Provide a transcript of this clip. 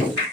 No.